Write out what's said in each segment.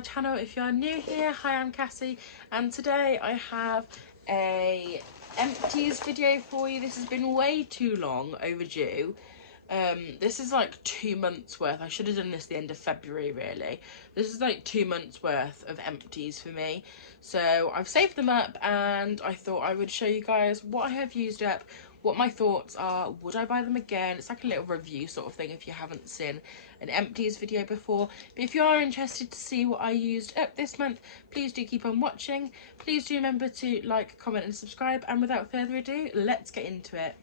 my channel. If you are new here, hi, I'm Cassie, and today I have a empties video for you. This has been way too long overdue. This is like 2 months worth. I should have done this the end of February, really. This is like 2 months worth of empties for me. So I've saved them up and I thought I would show you guys what I have used up, what my thoughts are, would I buy them again. It's like a little review sort of thing if you haven't seen an empties video before. But if you are interested to see what I used up this month, please do keep on watching. Please do remember to like, comment and subscribe, and without further ado, let's get into it.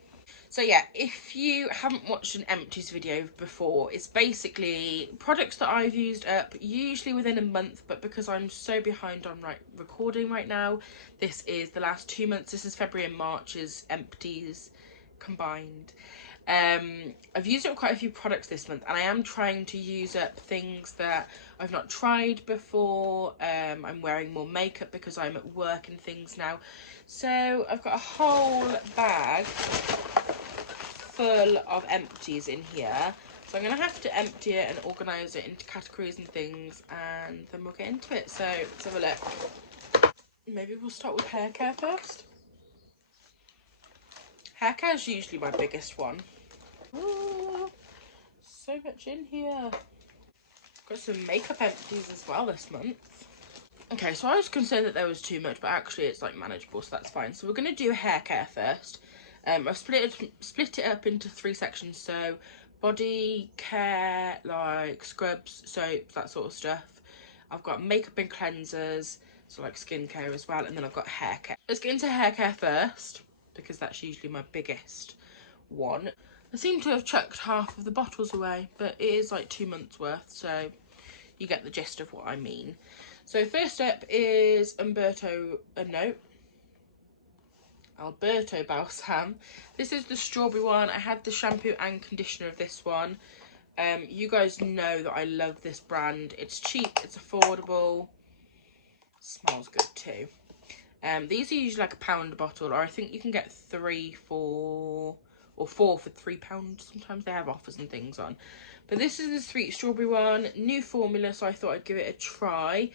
So yeah, if you haven't watched an empties video before, it's basically products that I've used up, usually within a month, but because I'm so behind on recording right now, this is the last 2 months. This is February and March's empties combined. I've used up quite a few products this month, and I am trying to use up things that I've not tried before. I'm wearing more makeup because I'm at work and things now. So I've got a whole bag full of empties in here, so I'm gonna have to empty it and organize it into categories and things, and then we'll get into it. So let's have a look. Maybe we'll start with hair care first. Hair care is usually my biggest one. Ooh, so much in here. Got some makeup empties as well this month. Okay, so I was concerned that there was too much, but actually it's like manageable, so that's fine. So we're going to do hair care first. I've split it up into 3 sections, so body care, like scrubs, soaps, that sort of stuff. I've got makeup and cleansers, so like skincare as well, and then I've got hair care. Let's get into hair care first, because that's usually my biggest one. I seem to have chucked half of the bottles away, but it is like 2 months worth, so you get the gist of what I mean. So first up is Alberto Balsam. This is the strawberry one. I had the shampoo and conditioner of this one. You guys know that I love this brand. It's cheap, it's affordable, smells good too. These are usually like £1 a bottle, or I think you can get 3 for, or 4 for £3. Sometimes they have offers and things on. But this is the sweet strawberry one, new formula, so I thought I'd give it a try.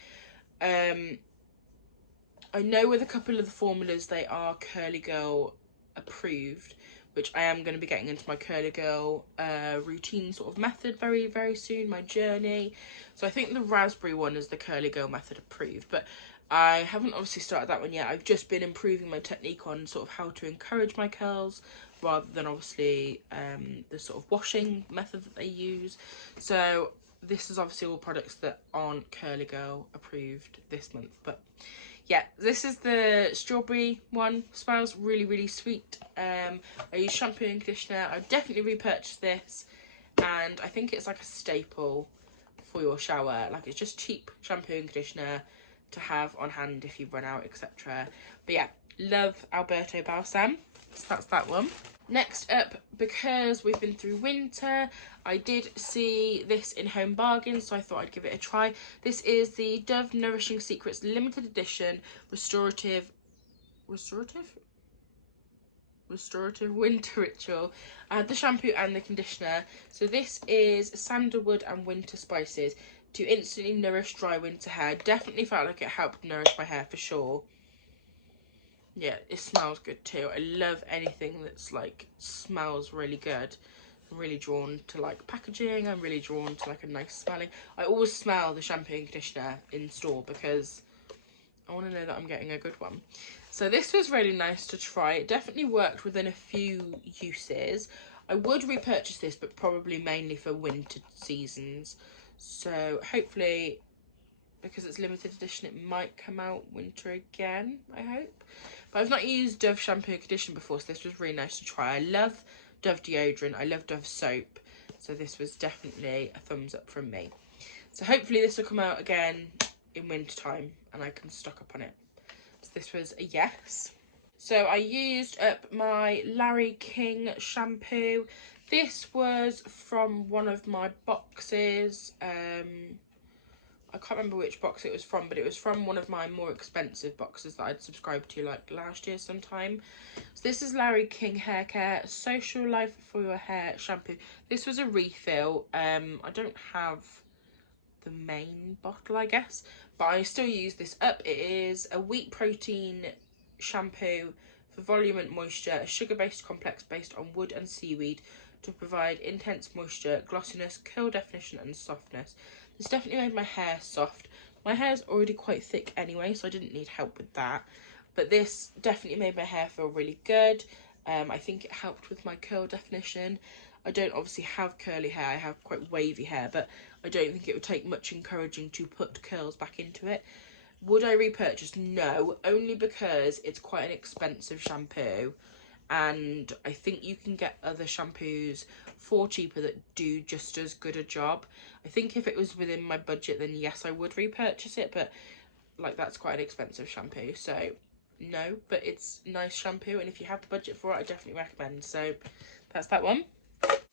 I know with a couple of the formulas they are Curly Girl approved, which I am going to be getting into my Curly Girl routine sort of method very, very soon, my journey. So I think the raspberry one is the Curly Girl method approved, but I haven't obviously started that one yet. I've just been improving my technique on sort of how to encourage my curls, rather than obviously the sort of washing method that they use. So this is obviously all products that aren't Curly Girl approved this month, but yeah, this is the strawberry one. Smells really, really sweet. I use shampoo and conditioner. I've definitely repurchased this, and I think it's like a staple for your shower. Like, it's just cheap shampoo and conditioner to have on hand if you run out, etc. But yeah, love Alberto Balsam. So that's that one. Next up, because we've been through winter, I did see this in Home Bargains, so I thought I'd give it a try. This is the Dove Nourishing Secrets limited edition restorative winter ritual. I had the shampoo and the conditioner. So this is sandalwood and winter spices to instantly nourish dry winter hair. Definitely felt like it helped nourish my hair for sure. Yeah, it smells good too. I love anything that's like smells really good. I'm really drawn to like packaging. I'm really drawn to like a nice smelling. I always smell the shampoo and conditioner in store because I want to know that I'm getting a good one. So this was really nice to try. It definitely worked within a few uses. I would repurchase this, but probably mainly for winter seasons. So hopefully, because it's limited edition, it might come out winter again, I hope. But I've not used Dove shampoo and conditioner before, so this was really nice to try. I love Dove deodorant, I love Dove soap, so this was definitely a thumbs up from me. So hopefully this will come out again in winter time and I can stock up on it. So this was a yes. So I used up my Larry King shampoo. This was from one of my boxes. I can't remember which box it was from, but it was from one of my more expensive boxes that I'd subscribed to like last year sometime. So this is Larry King Hair Care Social Life for Your Hair shampoo. This was a refill. I don't have the main bottle, I guess, but I still use this up. It is a wheat protein shampoo for volume and moisture, a sugar-based complex based on wood and seaweed to provide intense moisture, glossiness, curl definition and softness. This definitely made my hair soft. My hair is already quite thick anyway, so I didn't need help with that, but this definitely made my hair feel really good. I think it helped with my curl definition. I don't obviously have curly hair, I have quite wavy hair, but I don't think it would take much encouraging to put curls back into it. Would I repurchase? No, only because it's quite an expensive shampoo, and I think you can get other shampoos for cheaper that do just as good a job. I think if it was within my budget, then yes, I would repurchase it, but like that's quite an expensive shampoo, so no. But it's nice shampoo, and if you have the budget for it, I definitely recommend. So that's that one.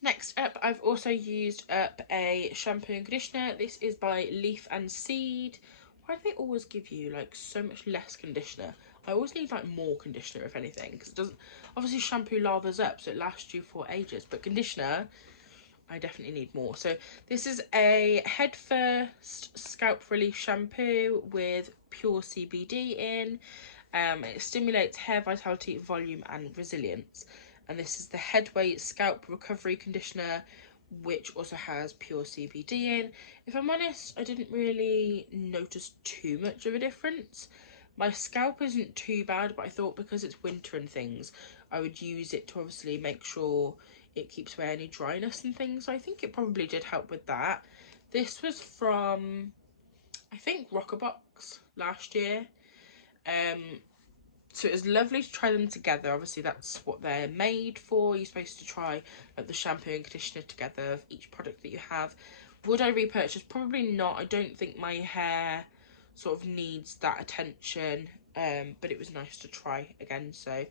Next up, I've also used up a shampoo and conditioner. This is by Leaf and Seed. Why do they always give you like so much less conditioner? I always need like more conditioner, if anything, because it doesn't, obviously shampoo lathers up so it lasts you for ages, but conditioner, I definitely need more. So this is a Head First scalp relief shampoo with pure CBD in. It stimulates hair vitality, volume and resilience. And this is the Headway Scalp Recovery Conditioner, which also has pure CBD in. If I'm honest, I didn't really notice too much of a difference. My scalp isn't too bad, but I thought because it's winter and things, I would use it to obviously make sure it keeps away any dryness and things. So I think it probably did help with that. This was from, I think, Rockerbox last year. So it was lovely to try them together. Obviously that's what they're made for. You're supposed to try like the shampoo and conditioner together of each product that you have. Would I repurchase? Probably not. I don't think my hair sort of needs that attention, but it was nice to try again, so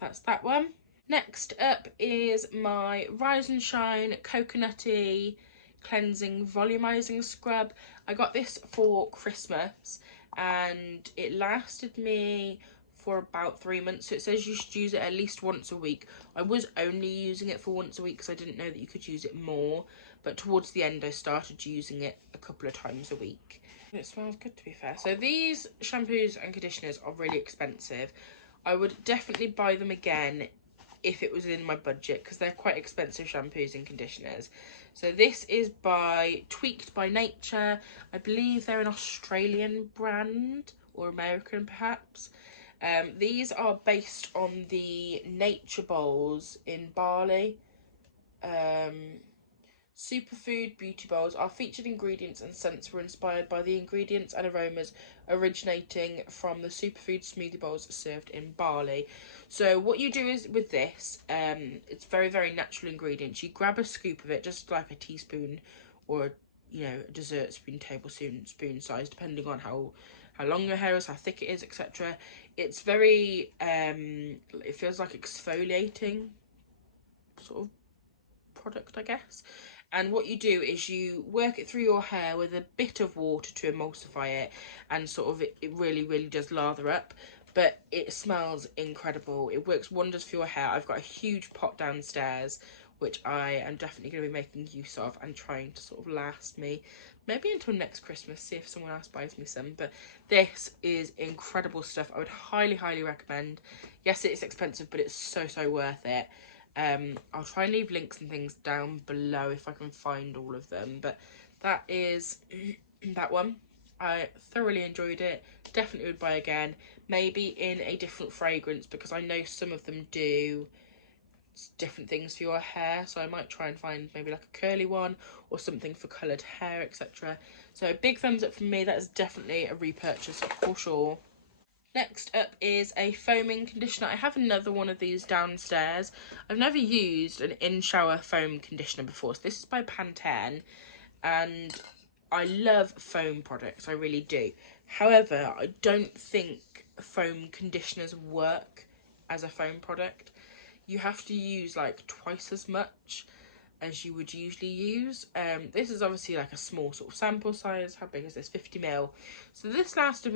that's that one. Next up is my Rise and Shine Coconutty Cleansing Volumizing Scrub. I got this for Christmas and it lasted me for about 3 months. So it says you should use it at least once a week. I was only using it for once a week because I didn't know that you could use it more, but towards the end I started using it a couple of times a week. It smells good, to be fair. So these shampoos and conditioners are really expensive. I would definitely buy them again if it was in my budget, because they're quite expensive shampoos and conditioners. So this is by Tweaked by Nature. I believe they're an Australian brand, or American perhaps. These are based on the nature bowls in Bali. Superfood beauty bowls. Our featured ingredients and scents were inspired by the ingredients and aromas originating from the superfood smoothie bowls served in Bali. So what you do is with this, it's very, very natural ingredients. You grab a scoop of it, just like a teaspoon or a dessert spoon, tablespoon size, depending on how long your hair is, how thick it is, etc. It's very, it feels like exfoliating sort of product, I guess. And what you do is you work it through your hair with a bit of water to emulsify it, and sort of it really, really does lather up, but it smells incredible. It works wonders for your hair. I've got a huge pot downstairs which I am definitely going to be making use of and trying to sort of last me maybe until next Christmas, see if someone else buys me some. But this is incredible stuff. I would highly, highly recommend. Yes, it's expensive, but it's so, so worth it. I'll try and leave links and things down below if I can find all of them, but that is that one. I thoroughly enjoyed it. Definitely would buy again, maybe in a different fragrance, because I know some of them do different things for your hair, so I might try and find maybe like a curly one or something for coloured hair, etc. So big thumbs up from me. That is definitely a repurchase for sure. Next up is a foaming conditioner. I have another one of these downstairs. I've never used an in-shower foam conditioner before. So this is by Pantene, and I love foam products, I really do. However, I don't think foam conditioners work as a foam product. You have to use like twice as much as you would usually use. This is obviously like a small sort of sample size. How big is this? 50 ml. So this lasted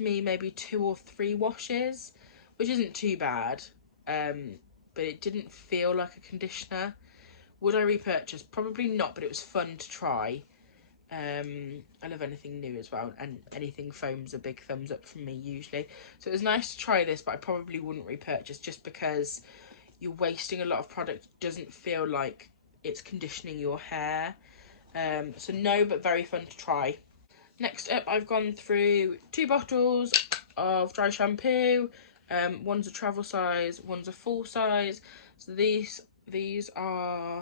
me maybe 2 or 3 washes, which isn't too bad. But it didn't feel like a conditioner, Would I repurchase? Probably not, but it was fun to try. I love anything new as well, and anything foam's a big thumbs up from me usually. So it was nice to try this, but I probably wouldn't repurchase just because you're wasting a lot of product. It doesn't feel like it's conditioning your hair. So no, but very fun to try. Next up, I've gone through 2 bottles of dry shampoo. One's a travel size, one's a full size. So these are,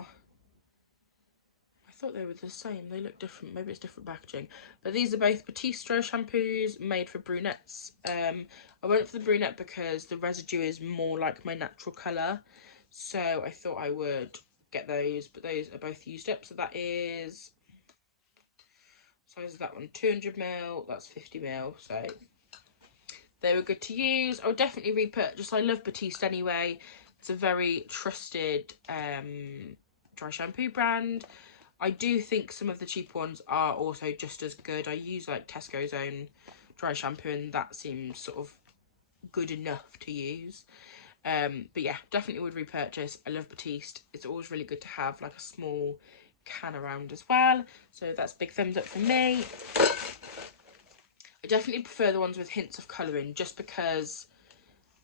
I thought they were the same. They look different. Maybe it's different packaging. But these are both Batiste shampoos made for brunettes. I went for the brunette because the residue is more like my natural colour. So I thought I would get those. But those are both used up. So that is, size of that one, 200ml. That's 50ml. So they were good to use. I would definitely repurchase. I love Batiste anyway. It's a very trusted dry shampoo brand. I do think some of the cheap ones are also just as good. I use like Tesco's own dry shampoo, and that seems sort of good enough to use. But yeah, definitely would repurchase. I love Batiste. It's always really good to have like a small can around as well. So that's big thumbs up for me. I definitely prefer the ones with hints of colouring, just because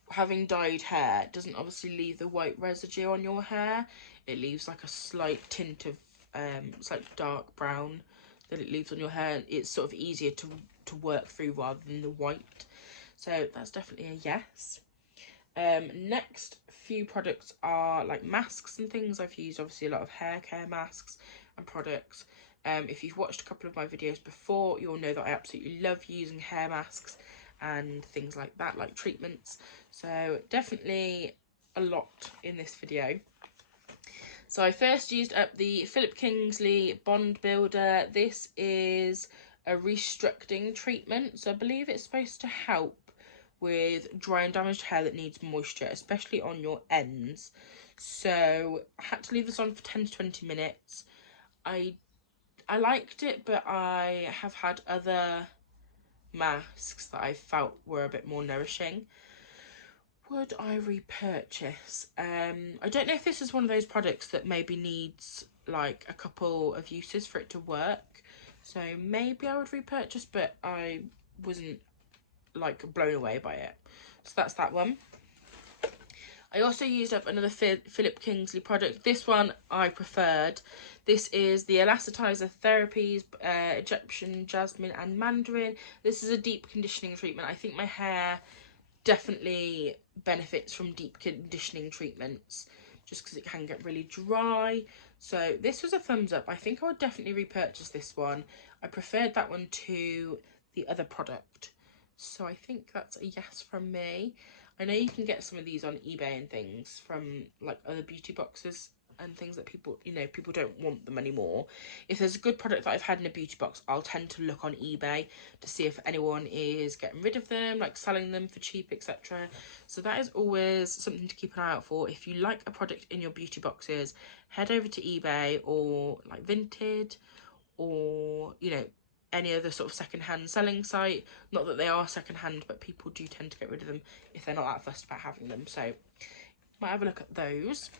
having dyed hair doesn't obviously leave the white residue on your hair. It leaves like a slight tint of it's like dark brown that it leaves on your hair. It's sort of easier to work through rather than the white. So that's definitely a yes. Next few products are like masks and things. I've used obviously a lot of hair care masks and products. If you've watched a couple of my videos before, you'll know that I absolutely love using hair masks and things like that, like treatments. So definitely a lot in this video. So I first used up the Philip Kingsley Bond Builder. This is a restructuring treatment. So I believe it's supposed to help with dry and damaged hair that needs moisture, especially on your ends. So I had to leave this on for 10 to 20 minutes. I liked it, but I have had other masks that I felt were a bit more nourishing. Would I repurchase? I don't know if this is one of those products that maybe needs like a couple of uses for it to work. So maybe I would repurchase, but I wasn't like blown away by it. So that's that one. I also used up another Philip Kingsley product. This one I preferred. This is the Elasticizer Therapies Egyptian Jasmine and Mandarin. This is a deep conditioning treatment. I think my hair definitely benefits from deep conditioning treatments just because it can get really dry. So this was a thumbs up. I think I would definitely repurchase this one. I preferred that one to the other product. So I think that's a yes from me. I know you can get some of these on eBay and things from like other beauty boxes and things that people, you know, people don't want them anymore. If there's a good product that I've had in a beauty box, I'll tend to look on eBay to see if anyone is getting rid of them, like selling them for cheap, etc. So that is always something to keep an eye out for. If you like a product in your beauty boxes, head over to eBay or like Vinted or, you know, any other sort of second-hand selling site. Not that they are second-hand, but people do tend to get rid of them if they're not that fussed about having them. So might have a look at those.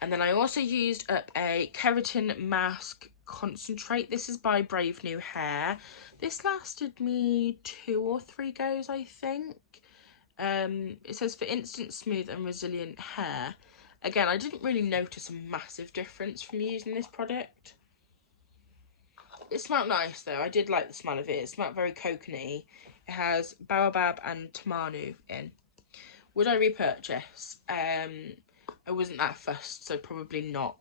And then I also used up a keratin mask concentrate. This is by Brave New Hair. This lasted me 2 or 3 goes, I think. It says for instant smooth and resilient hair. Again, I didn't really notice a massive difference from using this product. It smelled nice though. I did like the smell of it. It smelled very coconutty. It has baobab and tamanu in. Would I repurchase? I wasn't that fussed, so probably not.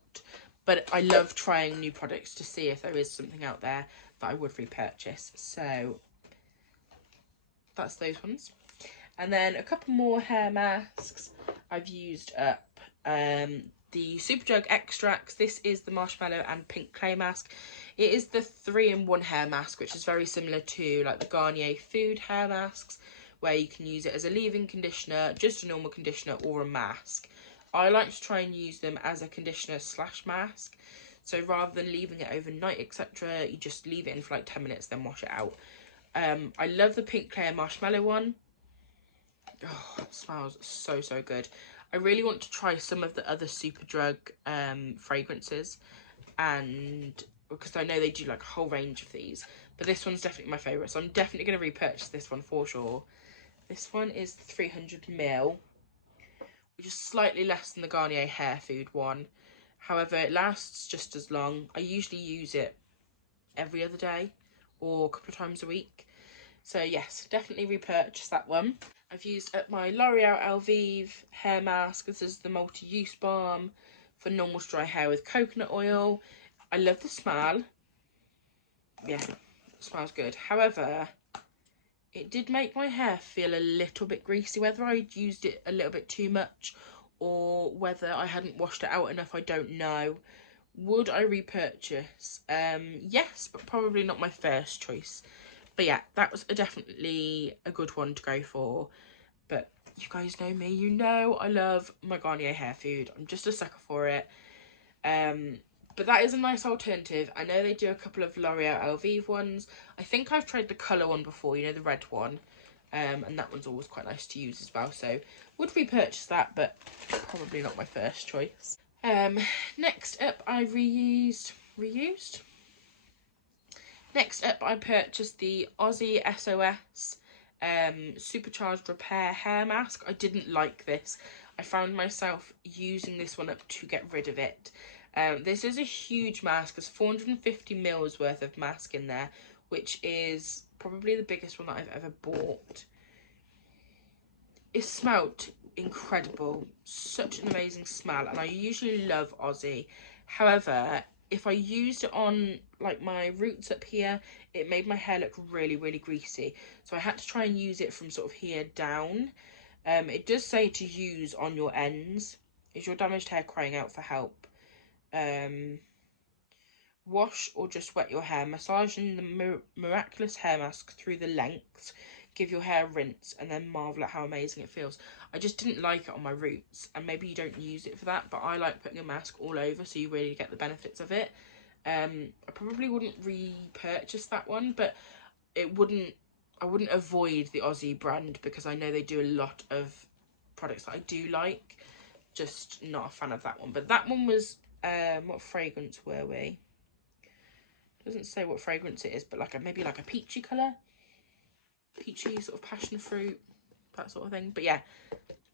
But I love trying new products to see if there is something out there that I would repurchase. So that's those ones. And then a couple more hair masks. I've used up the Superdrug Extracts. This is the marshmallow and pink clay mask. It is the 3-in-1 hair mask, which is very similar to like the Garnier Food hair masks, where you can use it as a leave-in conditioner, just a normal conditioner, or a mask. I like to try and use them as a conditioner / mask. So rather than leaving it overnight, etc., you just leave it in for like 10 minutes, then wash it out. I love the pink clay marshmallow one. Oh, it smells so, so good. I really want to try some of the other Superdrug fragrances, and because I know they do like a whole range of these, but this one's definitely my favourite, so I'm definitely going to repurchase this one for sure. This one is 300ml, which is slightly less than the Garnier Hair Food one. However, it lasts just as long. I usually use it every other day or a couple of times a week. So yes, definitely repurchase that one. I've used up my L'Oreal Elvive hair mask. This is the multi-use balm for normal dry hair with coconut oil. I love the smell. Yeah, it smells good. However, it did make my hair feel a little bit greasy. Whether I'd used it a little bit too much or whether I hadn't washed it out enough, I don't know. Would I repurchase? Yes, but probably not my first choice. But yeah, that was definitely a good one to go for. But you guys know me, you know I love my Garnier Hair Food. I'm just a sucker for it. But that is a nice alternative. I know they do a couple of L'Oreal Elvive ones. I think I've tried the colour one before, you know, the red one. And that one's always quite nice to use as well. So would repurchase that, but probably not my first choice. Next up, I reused? Next up, I purchased the Aussie SOS Supercharged Repair Hair Mask. I didn't like this. I found myself using this one up to get rid of it. This is a huge mask. There's 450ml worth of mask in there, which is probably the biggest one that I've ever bought. It smelt incredible. Such an amazing smell, and I usually love Aussie. However, if I used it on like my roots up here, it made my hair look really, really greasy. So I had to try and use it from sort of here down. It does say to use on your ends. Is your damaged hair crying out for help? Wash or just wet your hair. Massaging the miraculous hair mask through the lengths. Give your hair a rinse and then marvel at how amazing it feels. I just didn't like it on my roots, and maybe you don't use it for that, but I like putting a mask all over so you really get the benefits of it. I probably wouldn't repurchase that one, but I wouldn't avoid the Aussie brand because I know they do a lot of products that I do like. Just not a fan of that one. But that one was, what fragrance were we? Doesn't say what fragrance it is, but like maybe like a peachy colour. Peachy sort of passion fruit, that sort of thing. But yeah,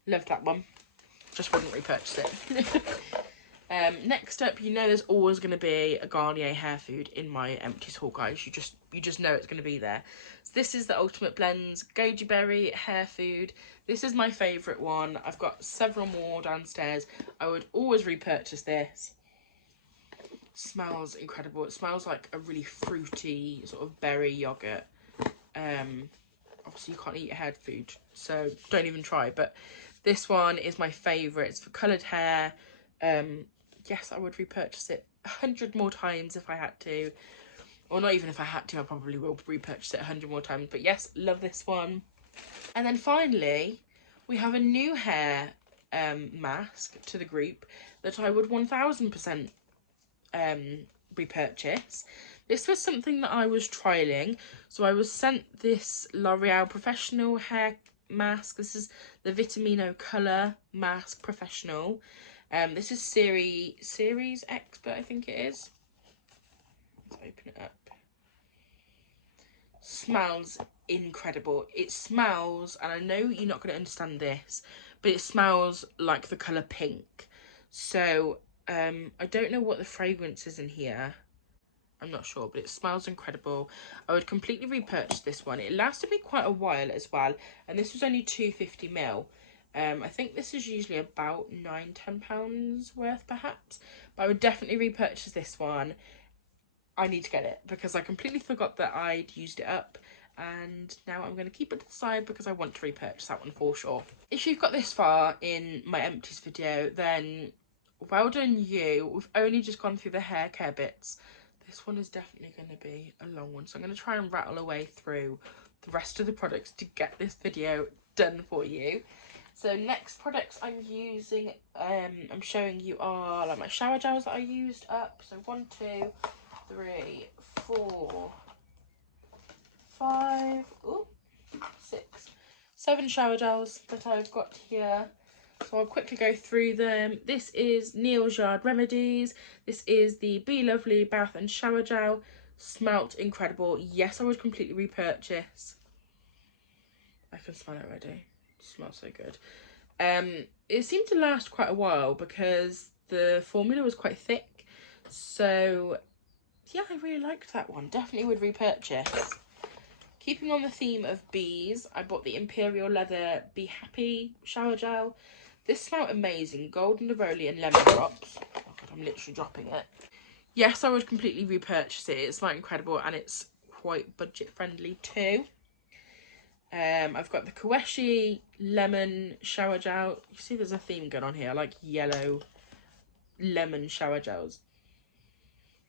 loved that one. Just wouldn't repurchase it. Next up, you know there's always going to be a Garnier Hair Food in my Empties haul, guys. You just know it's going to be there. So this is the Ultimate Blends Goji Berry Hair Food. This is my favourite one. I've got several more downstairs. I would always repurchase this. Smells incredible. It smells like a really fruity sort of berry yogurt. Obviously you can't eat hair food, so don't even try, but this one is my favourite. It's for coloured hair. Yes, I would repurchase it 100 more times if I had to, or not even if I had to, I probably will repurchase it 100 more times. But yes, love this one. And then finally we have a new hair mask to the group that I would 1000% repurchase. This was something that I was trialling. So I was sent this L'Oreal Professional Hair Mask. This is the Vitamino Colour Mask Professional. This is Series Expert, I think it is. Let's open it up. Smells incredible. It smells, and I know you're not going to understand this, but it smells like the colour pink. So I don't know what the fragrance is in here. I'm not sure, but it smells incredible. I would completely repurchase this one. It lasted me quite a while as well, and this was only 250ml. I think this is usually about £9–10 worth perhaps, but I would definitely repurchase this one. I need to get it because I completely forgot that I'd used it up, and now I'm going to keep it to the side because I want to repurchase that one for sure. If you've got this far in my Empties video, then well done you. We've only just gone through the hair care bits. This one is definitely going to be a long one, so I'm going to try and rattle away through the rest of the products to get this video done for you. So next products I'm using, I'm showing you are like my shower gels that I used up. So 1, 2, 3, 4, 5, 6. 7 shower gels that I've got here. So I'll quickly go through them. This is Neil's Yard Remedies. This is the Be Lovely Bath and Shower Gel. Smelt incredible. Yes, I would completely repurchase. I can smell it already. It smells so good. It seemed to last quite a while because the formula was quite thick. So yeah, I really liked that one. Definitely would repurchase. Keeping on the theme of bees, I bought the Imperial Leather Be Happy shower gel. This smelled amazing. Golden neroli and lemon drops. Oh god, I'm literally dropping it. Yes, I would completely repurchase it. It smelled incredible and it's quite budget friendly too. I've got the Koweshi lemon shower gel. You see there's a theme going on here. I like yellow lemon shower gels.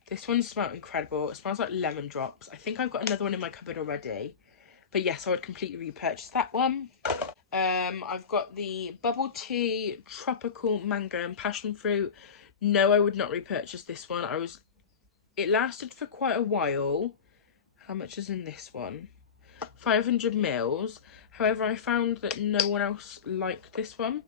This one smelled incredible. It smells like lemon drops. I think I've got another one in my cupboard already. But yes, I would completely repurchase that one. I've got the bubble tea tropical mango and passion fruit. No, I would not repurchase this one. It lasted for quite a while. How much is in this one? 500 mils. However, I found that no one else liked this one.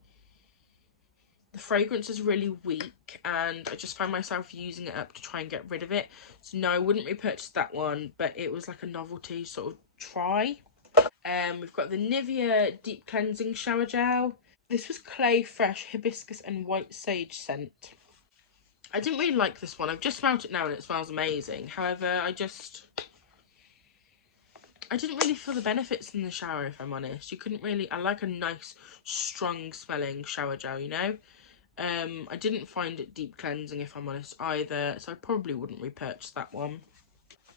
The fragrance is really weak and I just found myself using it up to try and get rid of it. So no, I wouldn't repurchase that one, but it was like a novelty sort of try. We've got the Nivea Deep Cleansing Shower Gel. This was Clay Fresh Hibiscus and White Sage scent. I didn't really like this one. I've just smelled it now and it smells amazing. However, I didn't really feel the benefits in the shower, if I'm honest. I like a nice, strong smelling shower gel, you know? I didn't find it deep cleansing, if I'm honest, either. So I probably wouldn't repurchase that one.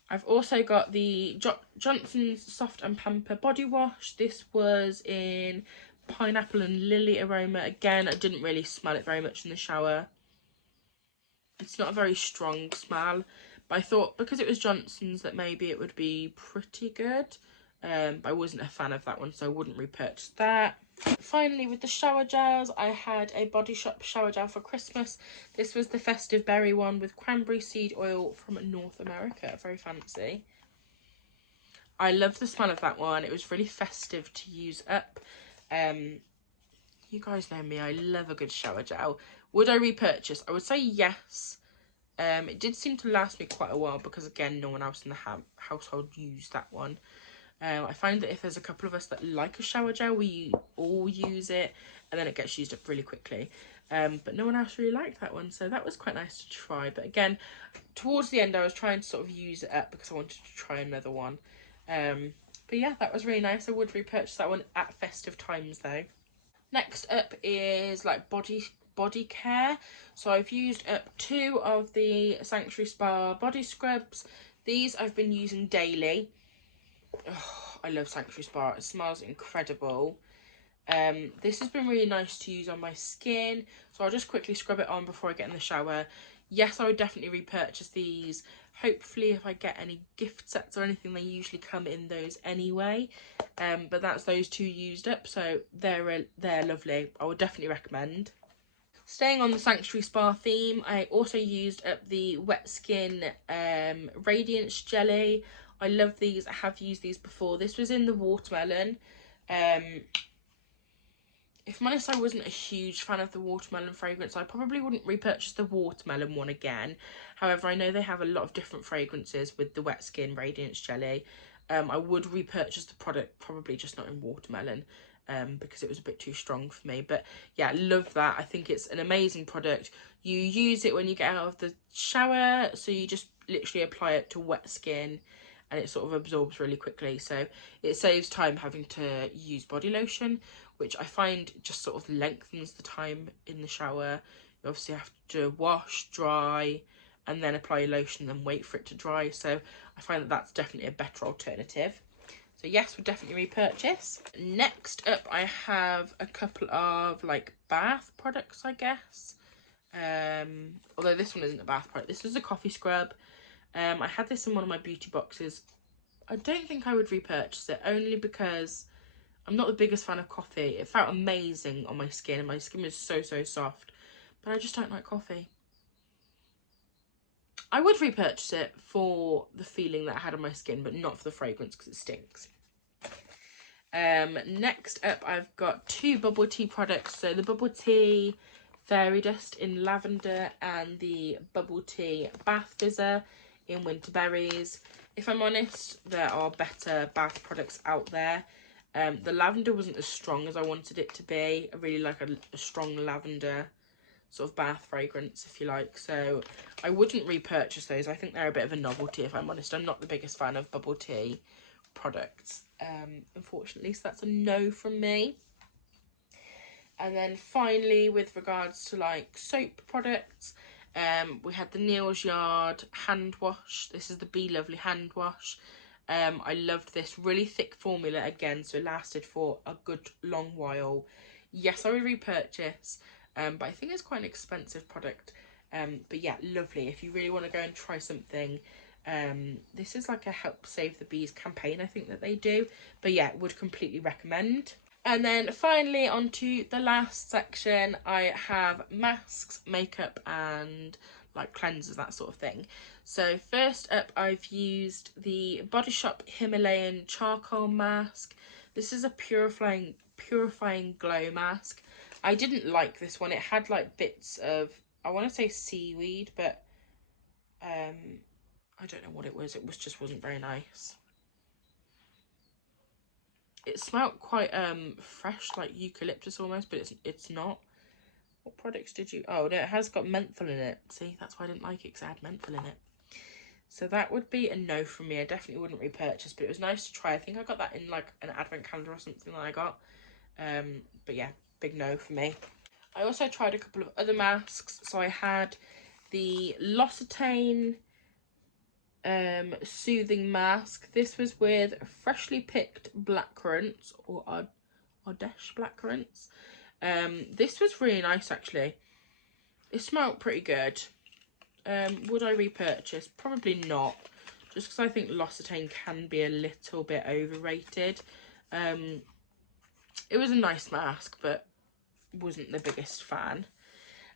I've also got the Johnson's Soft and Pamper Body Wash. This was in pineapple and lily aroma. Again, I didn't really smell it very much in the shower. It's not a very strong smell, but I thought because it was Johnson's that maybe it would be pretty good. But I wasn't a fan of that one, so I wouldn't repurchase that. Finally, with the shower gels, I had a Body Shop shower gel for Christmas. This was the Festive Berry one with cranberry seed oil from North America. Very fancy. I love the smell of that one. It was really festive to use up. You guys know me, I love a good shower gel. Would I repurchase? I would say yes. It did seem to last me quite a while because, again, no one else in the household used that one. I find that if there's a couple of us that like a shower gel, we all use it and then it gets used up really quickly. But no one else really liked that one, so that was quite nice to try. But again, towards the end I was trying to sort of use it up because I wanted to try another one. But yeah, that was really nice. I would repurchase that one at festive times though. Next up is like body care. So I've used up 2 of the Sanctuary Spa body scrubs. These I've been using daily. Oh, I love Sanctuary Spa. It smells incredible. This has been really nice to use on my skin, so I'll just quickly scrub it on before I get in the shower. Yes, I would definitely repurchase these. Hopefully, if I get any gift sets or anything, they usually come in those anyway. But that's those 2 used up, so they're lovely. I would definitely recommend. Staying on the Sanctuary Spa theme, I also used up the Wet Skin Radiance Jelly. I love these. I have used these before. This was in the watermelon. If I'm honest, I wasn't a huge fan of the watermelon fragrance. I probably wouldn't repurchase the watermelon one again. However, I know they have a lot of different fragrances with the Wet Skin Radiance Jelly. I would repurchase the product, probably just not in watermelon, because it was a bit too strong for me. But yeah, love that. I think it's an amazing product. You use it when you get out of the shower, so you just literally apply it to wet skin and it sort of absorbs really quickly, so it saves time having to use body lotion, which I find just sort of lengthens the time in the shower. You obviously have to wash, dry, and then apply your lotion, then wait for it to dry. So I find that that's definitely a better alternative. So yes, we'll definitely repurchase. Next up, I have a couple of like bath products, I guess. Although this one isn't a bath product. This is a coffee scrub. I had this in one of my beauty boxes. I don't think I would repurchase it, only because I'm not the biggest fan of coffee. It felt amazing on my skin, and my skin was so soft, but I just don't like coffee. I would repurchase it for the feeling that I had on my skin, but not for the fragrance because it stinks. Next up, I've got 2 bubble tea products. So the bubble tea fairy dust in lavender and the bubble tea bath fizzer in winter berries. If I'm honest, there are better bath products out there. The lavender wasn't as strong as I wanted it to be. I really like a strong lavender sort of bath fragrance, if you like. So I wouldn't repurchase those. I think they're a bit of a novelty, if I'm honest. I'm not the biggest fan of bubble tea products, unfortunately. So that's a no from me. And then finally, with regards to like soap products, we had the Neal's Yard hand wash. This is the Be Lovely hand wash. I loved this really thick formula again, so it lasted for a good long while. Yes, I would repurchase, but I think it's quite an expensive product. But yeah, lovely. If you really want to go and try something, this is like a Help Save the Bees campaign, I think that they do. But yeah, would completely recommend. And then finally, on to the last section, I have masks, makeup, and like cleansers, that sort of thing. So first up, I've used the Body Shop Himalayan charcoal mask. This is a purifying glow mask. I didn't like this one. It had like bits of, I want to say seaweed, but I don't know what it was. It just wasn't very nice. It smelled quite fresh, like eucalyptus almost, but it's not. What products did you... Oh, no, it has got menthol in it. See, that's why I didn't like it, because it had menthol in it. So that would be a no from me. I definitely wouldn't repurchase, but it was nice to try. I think I got that in like an advent calendar or something that I got. But yeah, big no for me. I also tried a couple of other masks. So I had the L'Occitane soothing mask. This was with freshly picked blackcurrants, or Ardèche blackcurrants. This was really nice, actually. It smelled pretty good. Would I repurchase? Probably not, just because I think L'Occitane can be a little bit overrated. It was a nice mask, but wasn't the biggest fan.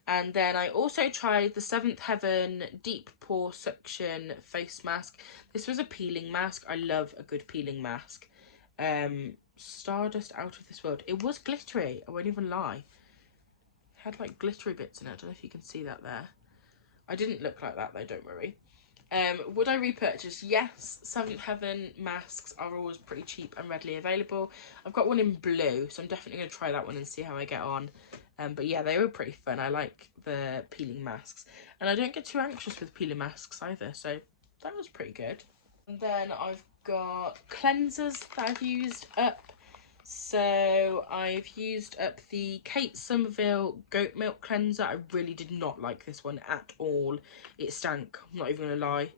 And then I also tried the Seventh Heaven Deep Pore Suction Face Mask. This was a peeling mask. I love a good peeling mask. Stardust Out of This World. It was glittery, I won't even lie. It had like glittery bits in it. I don't know if you can see that there. I didn't look like that though, don't worry. Would I repurchase? Yes. Seventh Heaven masks are always pretty cheap and readily available. I've got one in blue, so I'm definitely going to try that one and see how I get on. But yeah, they were pretty fun. I like the peeling masks. And I don't get too anxious with peeling masks either, so that was pretty good. And then I've got cleansers that I've used up. So I've used up the Kate Somerville goat milk cleanser. I really did not like this one at all. It stank, I'm not even gonna lie.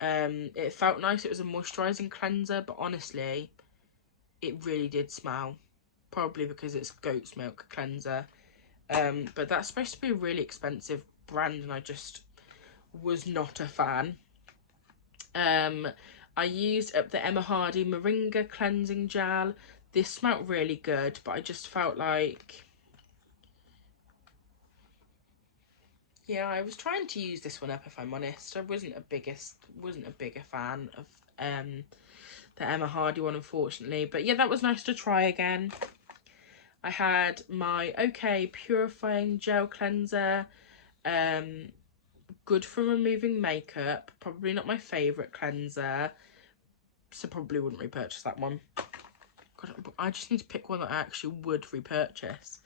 It felt nice. It was a moisturising cleanser, but honestly, it really did smell. Probably because it's goat's milk cleanser. But that's supposed to be a really expensive brand, and I just was not a fan. I used up the Emma Hardy Moringa cleansing gel. This smelled really good, but I just felt like, yeah, I was trying to use this one up, if I'm honest. I wasn't a bigger fan of the Emma Hardy one, unfortunately. But yeah, that was nice to try again. I had my OK Purifying Gel Cleanser. Good for removing makeup. Probably not my favourite cleanser, so probably wouldn't repurchase that one. God, I just need to pick one that I actually would repurchase.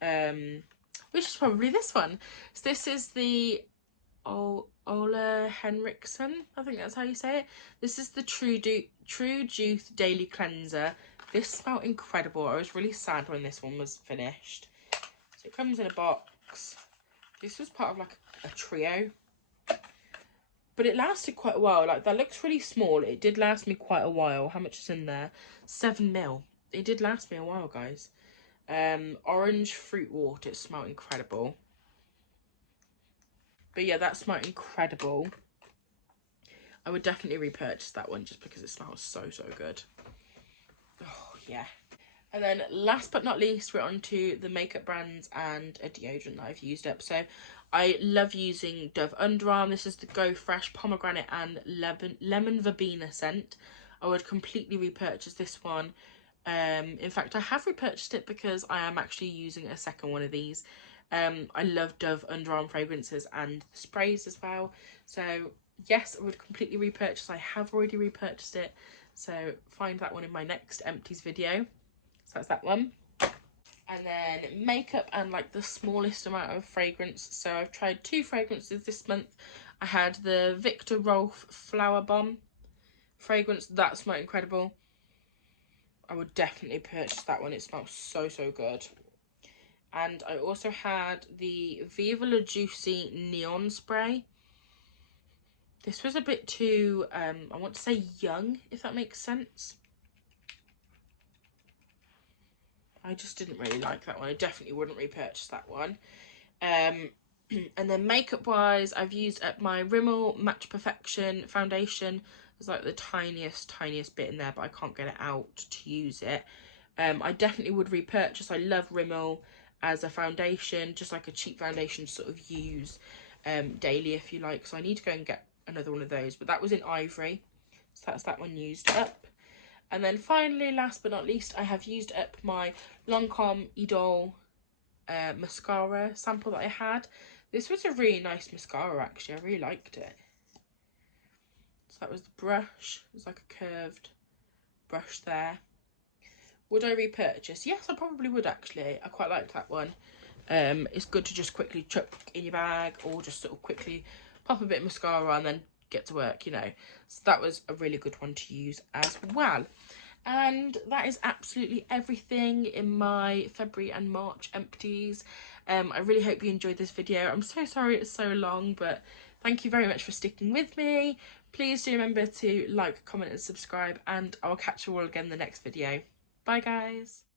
Which is probably this one. So this is the Ola Henriksen, I think that's how you say it. This is the True Juice Daily Cleanser. This smelled incredible. I was really sad when this one was finished. So it comes in a box. This was part of like a trio. But it lasted quite a while. Like, that looks really small. It did last me quite a while. How much is in there? 7ml. It did last me a while, guys. Orange fruit water. It smelled incredible. But yeah, that smelled incredible. I would definitely repurchase that one just because it smells so, so good. Oh, yeah. And then last but not least, we're on to the makeup brands and a deodorant that I've used up. So I love using Dove Underarm. This is the Go Fresh Pomegranate and Lemon Verbena scent. I would completely repurchase this one. In fact, I have repurchased it because I am actually using a second one of these. I love Dove underarm fragrances and the sprays as well. So yes, I would completely repurchase. I have already repurchased it. So find that one in my next Empties video. So that's that one. And then makeup and like the smallest amount of fragrance. So I've tried 2 fragrances this month. I had the Victor Rolf Flower Bomb fragrance. That smelled incredible. I would definitely purchase that one. It smells so, so good. And I also had the Viva La Juicy Neon Spray. This was a bit too, I want to say young, if that makes sense. I just didn't really like that one. I definitely wouldn't repurchase that one. And then makeup wise, I've used up my Rimmel Match Perfection foundation. There's like the tiniest bit in there, but I can't get it out to use it. I definitely would repurchase. I love Rimmel as a foundation, just like a cheap foundation to sort of use daily if you like. So I need to go and get another one of those, but that was in Ivory. So that's that one used up. And then finally, last but not least, I have used up my Lancome Idole mascara sample that I had. This was a really nice mascara, actually. I really liked it. So that was the brush. It was like a curved brush there. Would I repurchase? Yes, I probably would, actually. I quite liked that one. It's good to just quickly chuck in your bag, or just sort of quickly pop a bit of mascara and then get to work, you know. So that was a really good one to use as well. And that is absolutely everything in my February and March empties. I really hope you enjoyed this video. I'm so sorry it's so long, but thank you very much for sticking with me. Please do remember to like, comment and subscribe, and I'll catch you all again in the next video. Bye guys.